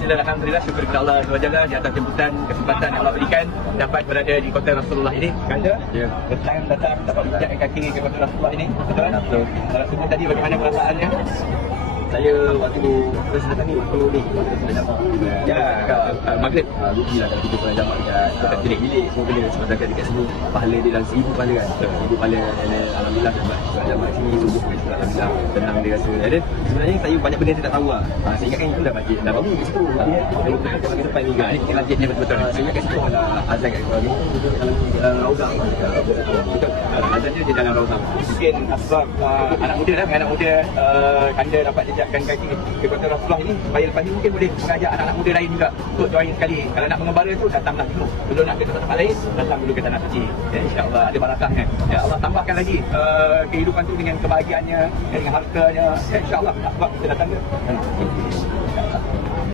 Bismillah, alhamdulillah, syukur kepada Allah SWT di atas jemputan kesempatan yang Allah berikan dapat berada di kota Rasulullah ini. Kanda, datang dapat menginjakkan kaki ke kota Rasulullah ini. Betul. Semua tadi bagaimana perasaannya? Saya waktu first datang ni waktu ni sudah dapat maghrib rugi lah kalau kita pernah dapat dekat bilik semua kena sebab dekat sini pahala dia dalam 1000 pahala kan 1000 pahala. Alhamdulillah dapat sini subuh alhamdulillah tenang dia rasa. Dan sebenarnya saya banyak benda saya tak tahu lah. Saya ingatkan itu dah masjid dah bagus kat situ. Kalau kita bagi tempat ni kan ini masjidnya betul-betul. Saya ingatkan situ ada azan kat situ lagi dalam raudhah. Betul. azannya di dalam raudhah. Mungkin sebab anak muda anak muda Kanda dapat jejakkan kaki ke kota Rasulullah ini, supaya lepas ni mungkin boleh mengajak anak-anak muda lain juga untuk join sekali. Kalau nak mengembara tu datanglah dulu. Belum nak ke tempat lain, datang dulu ke tanah suci. Ya, insya-Allah ada barakahnya. Ya Allah tambahkan lagi kehidupan tu dengan kebahagiaannya, dengan hartanya. Ya, insya-Allah sebab kita datang ke.